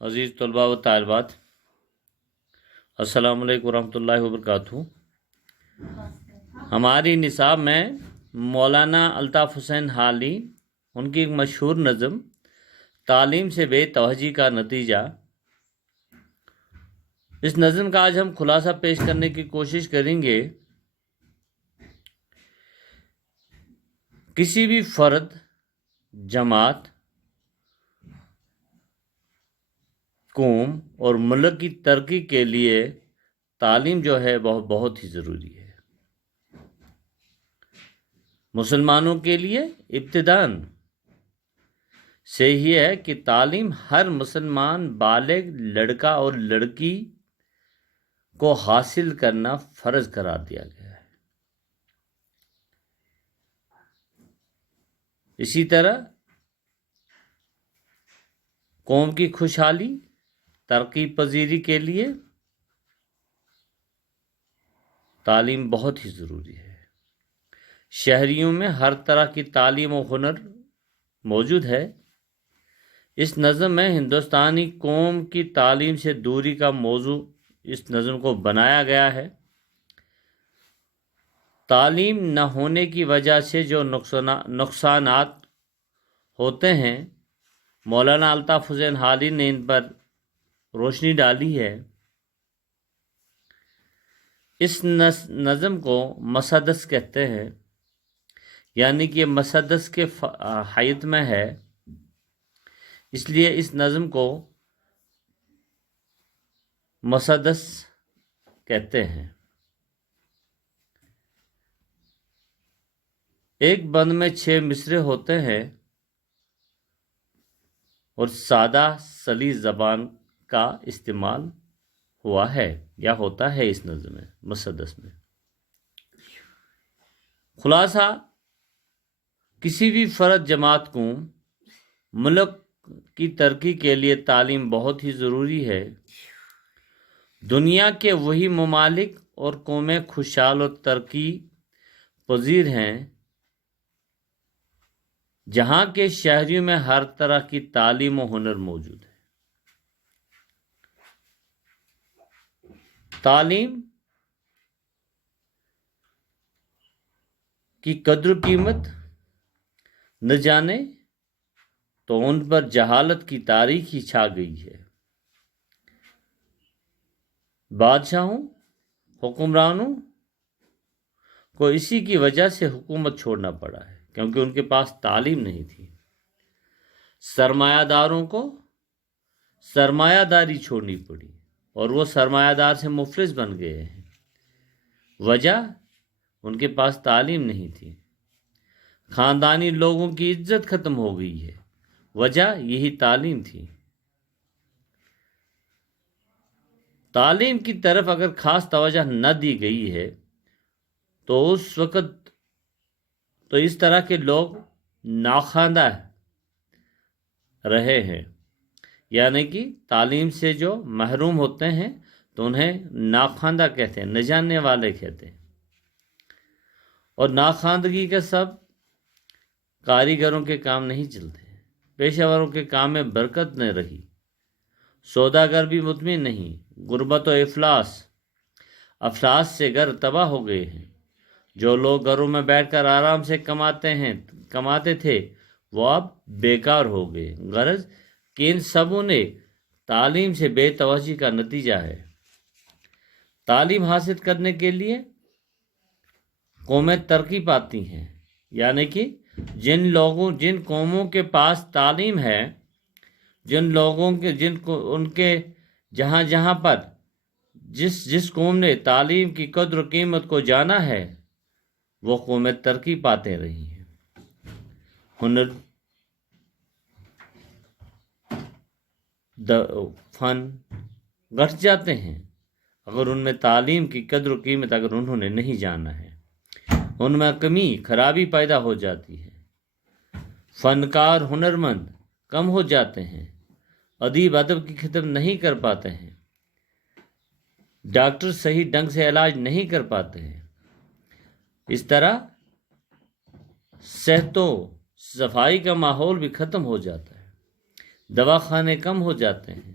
عزیز طلباء و طالبات، السلام علیکم ورحمۃ اللہ وبرکاتہ۔ ہماری نصاب میں مولانا الطاف حسین حالی ان کی ایک مشہور نظم تعلیم سے بے توجہی کا نتیجہ، اس نظم کا آج ہم خلاصہ پیش کرنے کی کوشش کریں گے۔ کسی بھی فرد، جماعت، قوم اور ملک کی ترقی کے لیے تعلیم جو ہے وہ بہت ہی ضروری ہے۔ مسلمانوں کے لیے ابتداً سے ہی ہے کہ تعلیم ہر مسلمان بالغ لڑکا اور لڑکی کو حاصل کرنا فرض قرار دیا گیا ہے۔ اسی طرح قوم کی خوشحالی، ترقی پذیری کے لیے تعلیم بہت ہی ضروری ہے۔ شہریوں میں ہر طرح کی تعلیم و ہنر موجود ہے۔ اس نظم میں ہندوستانی قوم کی تعلیم سے دوری کا موضوع اس نظم کو بنایا گیا ہے۔ تعلیم نہ ہونے کی وجہ سے جو نقصانات ہوتے ہیں، مولانا الطاف حسین حالی نے ان پر روشنی ڈالی ہے۔ اس نظم کو مسدس کہتے ہیں، یعنی کہ یہ مسدس کے حیط میں ہے، اس لیے اس نظم کو مسدس کہتے ہیں۔ ایک بند میں 6 مصرعے ہوتے ہیں اور سادہ سلیس زبان کا استعمال ہوا ہے یا ہوتا ہے اس نظم میں، مسدس میں۔ خلاصہ، کسی بھی فرد، جماعت، قوم، ملک کی ترقی کے لیے تعلیم بہت ہی ضروری ہے۔ دنیا کے وہی ممالک اور قومیں خوشحال اور ترقی پذیر ہیں جہاں کے شہریوں میں ہر طرح کی تعلیم و ہنر موجود ہے۔ تعلیم کی قدر و قیمت نہ جانے تو ان پر جہالت کی تاریخ ہی چھا گئی ہے۔ بادشاہوں، حکمرانوں کو اسی کی وجہ سے حکومت چھوڑنا پڑا ہے، کیونکہ ان کے پاس تعلیم نہیں تھی۔ سرمایہ داروں کو سرمایہ داری چھوڑنی پڑی اور وہ سرمایہ دار سے مفلس بن گئے ہیں۔ وجہ ان کے پاس تعلیم نہیں تھی۔ خاندانی لوگوں کی عزت ختم ہو گئی ہے، وجہ یہی تعلیم تھی۔ تعلیم کی طرف اگر خاص توجہ نہ دی گئی ہے تو اس وقت تو اس طرح کے لوگ ناخواندہ رہے ہیں، یعنی کہ تعلیم سے جو محروم ہوتے ہیں تو انہیں ناخواندہ کہتے ہیں، نہ جاننے والے کہتے ہیں۔ اور ناخواندگی کا سب کاریگروں کے کام نہیں چلتے، پیشہ وروں کے کام میں برکت نہ رہی، سوداگر بھی مطمئن نہیں، غربت و افلاس سے گھر تباہ ہو گئے ہیں۔ جو لوگ گھروں میں بیٹھ کر آرام سے کماتے تھے وہ اب بیکار ہو گئے۔ غرض کہ ان سبوں نے تعلیم سے بے توجہی کا نتیجہ ہے۔ تعلیم حاصل کرنے کے لیے قومیں ترقی پاتی ہیں، یعنی کہ جن قوموں کے پاس تعلیم ہے، ان کے جہاں پر جس قوم نے تعلیم کی قدر و قیمت کو جانا ہے وہ قومیں ترقی پاتے رہی ہیں۔ ہنر، فن گھٹ جاتے ہیں اگر ان میں تعلیم کی قدر و قیمت اگر انہوں نے نہیں جانا ہے، ان میں کمی خرابی پیدا ہو جاتی ہے۔ فنکار، ہنرمند کم ہو جاتے ہیں، ادیب ادب کی خدمت نہیں کر پاتے ہیں، ڈاکٹر صحیح ڈنگ سے علاج نہیں کر پاتے ہیں۔ اس طرح صحت و صفائی کا ماحول بھی ختم ہو جاتا ہے، دواخانے کم ہو جاتے ہیں،